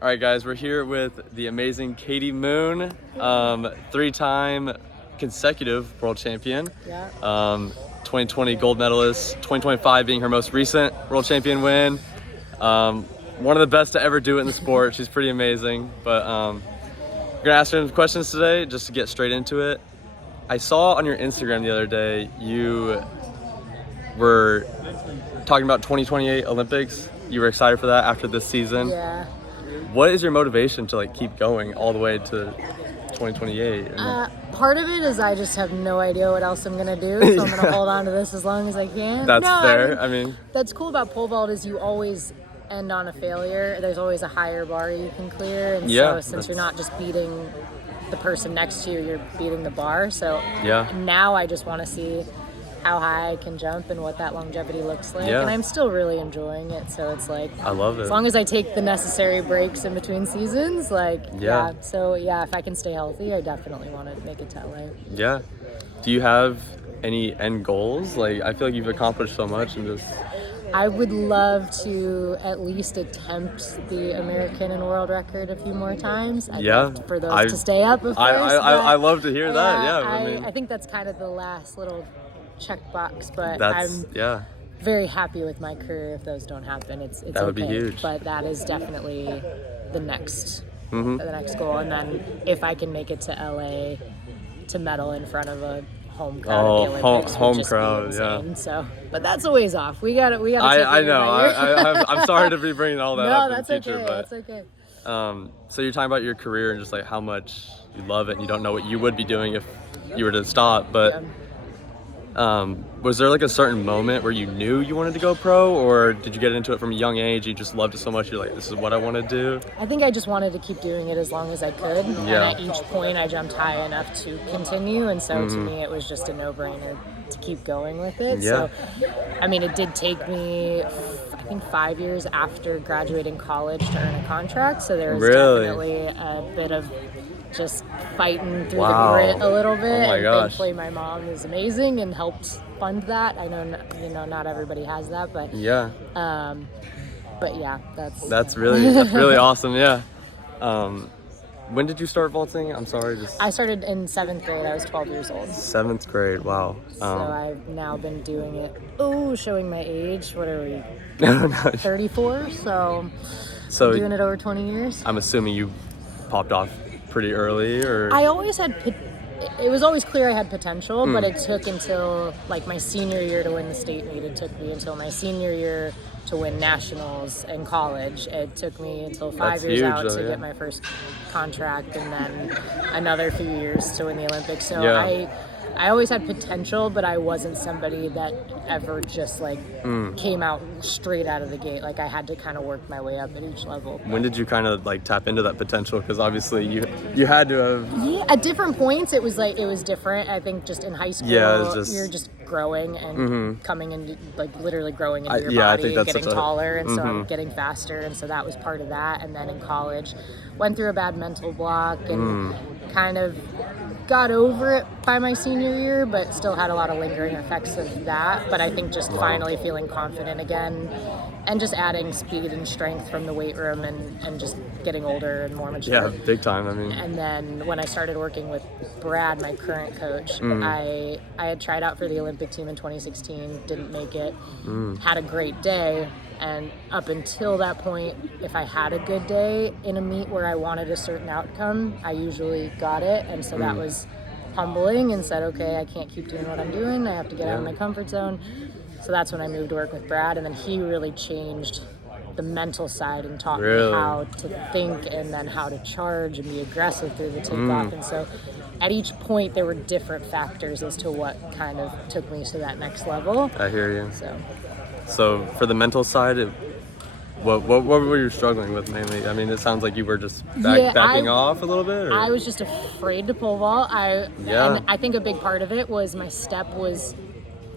All right, guys, we're here with the amazing Katie Moon, 3-time consecutive world champion, Yeah. 2020 gold medalist, 2025 being her most recent world champion win. One of the best to ever do it in the sport. She's pretty amazing. But we're gonna ask her some questions today just to get straight into it. I saw on your Instagram the other day you were talking about 2028 Olympics. You were excited for that after this season. Yeah. What is your motivation to keep going all the way to 2028? Part of it is I just have no idea what else I'm gonna do, so I'm gonna hold on to this as long as I can. That's fair. I mean, that's cool about pole vault is you always end on a failure. There's always a higher bar you can clear, and so since you're not just beating the person next to you, you're beating the bar. So now I just want to see how high I can jump and what that longevity looks like. And I'm still really enjoying it. So it's I love it. As long as I take the necessary breaks in between seasons, So if I can stay healthy, I definitely want to make it to LA. Yeah. Do you have any end goals? I feel like you've accomplished so much and just... I would love to at least attempt the American and world record a few more times. I'd love for those to stay up, of course. I love to hear that. I think that's kind of the last little checkbox, but I'm very happy with my career if those don't happen. It's that would be huge. But that is definitely the next goal. And then if I can make it to LA to medal in front of a home crowd at the Olympics, home crowd, So, but that's a ways off. We got to. I know. I'm sorry to be bringing all that up in the future, but that's okay. So you're talking about your career and just how much you love it, and you don't know what you would be doing if you were to stop, but. Was there a certain moment where you knew you wanted to go pro, or did you get into it from a young age? You just loved it so much, you're like, this is what I want to do? I think I just wanted to keep doing it as long as I could. And at each point I jumped high enough to continue. And so to me, it was just a no-brainer to keep going with it. So, it did take me, I think 5 years after graduating college to earn a contract. So there was definitely a bit of just fighting through the grit a little bit. Oh my gosh. Thankfully my mom is amazing and helped fund that. I know, not everybody has that, but that's really awesome. Yeah. When did you start vaulting? I'm sorry. I started in 7th grade. I was 12 years old. 7th grade. Wow. So I've now been doing it. Showing my age. What are we? 34. So I'm doing it over 20 years. I'm assuming you popped off pretty early, or I always had it was always clear I had potential, but it took until my senior year to win the state meet. It took me until my senior year to win nationals in college. It took me until 5 years out to get my first contract, and then another few years to win the Olympics. So I always had potential, but I wasn't somebody that ever just came out straight out of the gate. I had to kind of work my way up at each level. When did you kind of tap into that potential? Because obviously you had to have. Yeah, at different points it was different. I think just in high school, you're just growing and coming into literally growing into your body and getting taller, and so I'm getting faster, and so that was part of that. And then in college, went through a bad mental block and kind of got over it by my senior year, but still had a lot of lingering effects of that. But I think just finally feeling confident again, and just adding speed and strength from the weight room, and just getting older and more mature. Yeah, big time. And then when I started working with Brad, my current coach, I had tried out for the Olympic team in 2016, didn't make it, had a great day. And up until that point, if I had a good day in a meet where I wanted a certain outcome, I usually got it. And so that was humbling, and said, okay, I can't keep doing what I'm doing. I have to get out of my comfort zone. So that's when I moved to work with Brad. And then he really changed the mental side and taught me how to think, and then how to charge and be aggressive through the takeoff. And so at each point, there were different factors as to what kind of took me to that next level. I hear you. So for the mental side, what were you struggling with mainly? It sounds like you were just backing off a little bit. Or? I was just afraid to pole vault. And I think a big part of it was my step was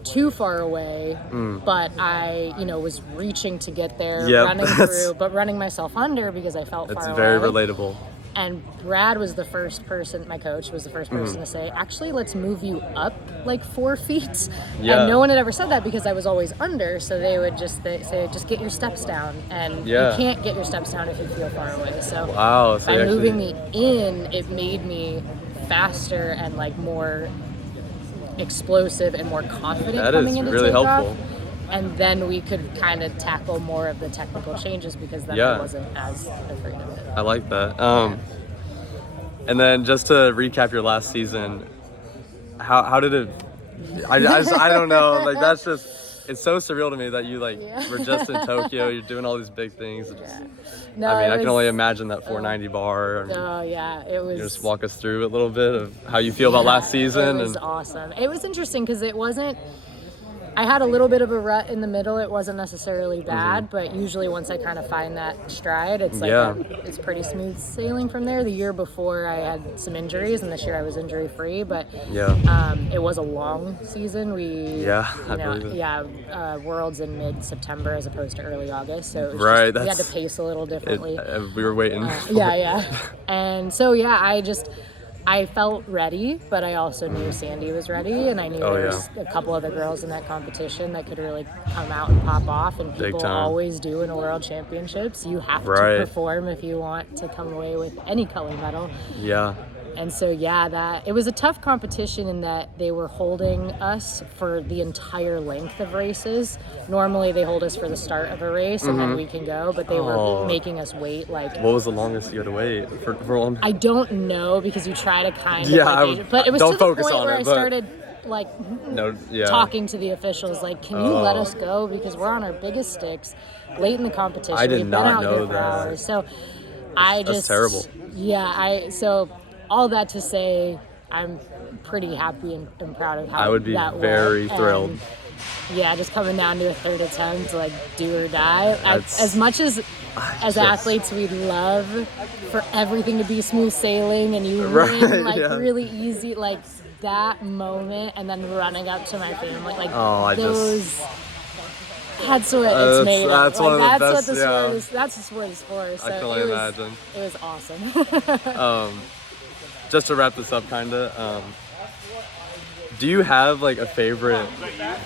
too far away, but I, was reaching to get there, running through, but running myself under because I felt far away. It's very relatable. And Brad was the first person, my coach was the first person to say, actually, let's move you up like 4 feet. Yeah. And no one had ever said that because I was always under. So they would just say, just get your steps down. And you can't get your steps down if you feel far away. So wow, so by moving me in, it made me faster and like more explosive and more confident coming into really takeoff. helpful. And then we could kind of tackle more of the technical changes because then I wasn't as afraid of it. I like that. And then just to recap your last season, how did it? I don't know. Like that's just, it's so surreal to me that you like were just in Tokyo. You're doing all these big things. No, I mean, I can only imagine that 490 bar. Oh yeah, it was. You just walk us through a little bit of how you feel about last season. It was awesome. It was interesting because it wasn't. I had a little bit of a rut in the middle. It wasn't necessarily bad, but usually once I kind of find that stride, it's like it's pretty smooth sailing from there. The year before I had some injuries, and this year I was injury free. But it was a long season. We Worlds in mid-September as opposed to early August, so it was we had to pace a little differently. We were waiting. And so I felt ready, but I also knew Sandy was ready, and I knew there was a couple other girls in that competition that could really come out and pop off, and people always do in a world championships. You have to perform if you want to come away with any color medal. Yeah. And so, that it was a tough competition in that they were holding us for the entire length of races. Normally they hold us for the start of a race and then we can go, but they were making us wait like... What was the longest you had to wait for one? I don't know, because you try to kind of... but it was to the point where I started talking to the officials, like, can you let us go? Because we're on our biggest sticks late in the competition. I did not know for that. hours. So That's terrible. So all that to say, I'm pretty happy and proud of how I would be very thrilled. Just coming down to a third attempt, like do or die. As much as athletes, we'd love for everything to be smooth sailing and you win really easy, like that moment, and then running up to my family, like that's what it's made of. That's one of the best. That's the sport is for. So I can only imagine. It was awesome. Just to wrap this up, do you have like a favorite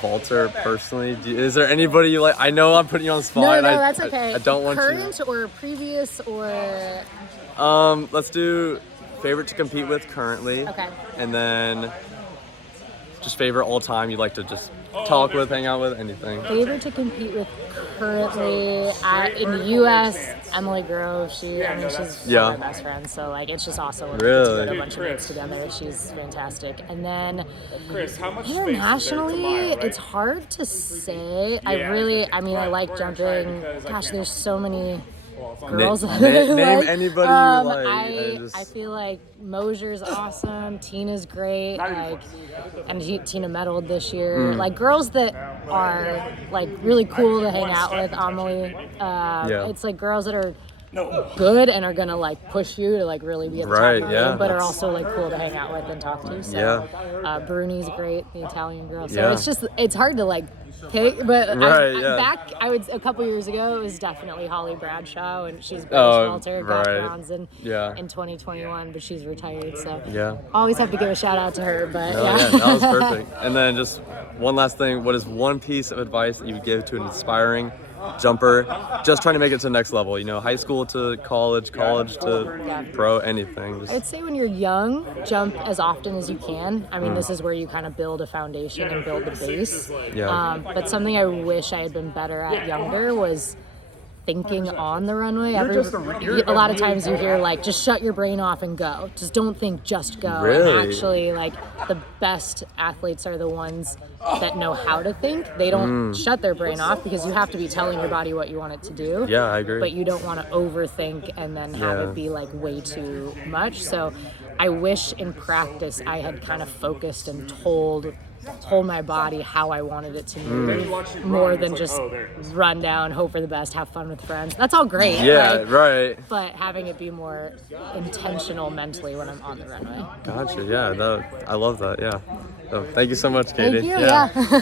vaulter personally? Is there anybody you like? I know I'm putting you on the spot. No, that's okay. I don't want current or previous or. Let's do favorite to compete with currently. Okay. And then just favorite all time you'd like to just talk with, hang out with, anything. Favorite to compete with currently in the U.S. Emily Grove. She's one of my best friends. So like it's just awesome when we get to go to a bunch of meets together. She's fantastic. And then internationally, it's hard to say. I like jumping. Gosh, there's so many girls. Name anybody you like. I feel like Mosier's awesome. Tina's great. And Tina medaled this year. Like girls that are like really cool to hang out with. Amelie. It's like girls that are good and are gonna like push you to like really be at the top of the game, but are also like cool to hang out with and talk to. So Bruni's great, the Italian girl. So it's hard to like pick, but a couple years ago it was definitely Holly Bradshaw, and she's British vaulter, got bronze in 2021, but she's retired. So always have to give a shout out to her. But that was perfect. And then just one last thing, what is one piece of advice that you would give to an inspiring jumper just trying to make it to the next level, high school to college to pro, anything? I'd say when you're young, jump as often as you can. I mean, this is where you kind of build a foundation and build the base. But something I wish I had been better at younger was thinking on the runway. A lot of times you hear like, just shut your brain off and go. Just don't think, just go. Really? And actually, like the best athletes are the ones that know how to think. They don't shut their brain off because you have to be telling your body what you want it to do. Yeah, I agree. But you don't want to overthink and then have it be like way too much. So I wish in practice I had kind of focused and told my body how I wanted it to move more than just run down, hope for the best, have fun with friends. That's all great. But having it be more intentional mentally when I'm on the runway. Gotcha. I love that. So thank you so much, Katie. Thank you.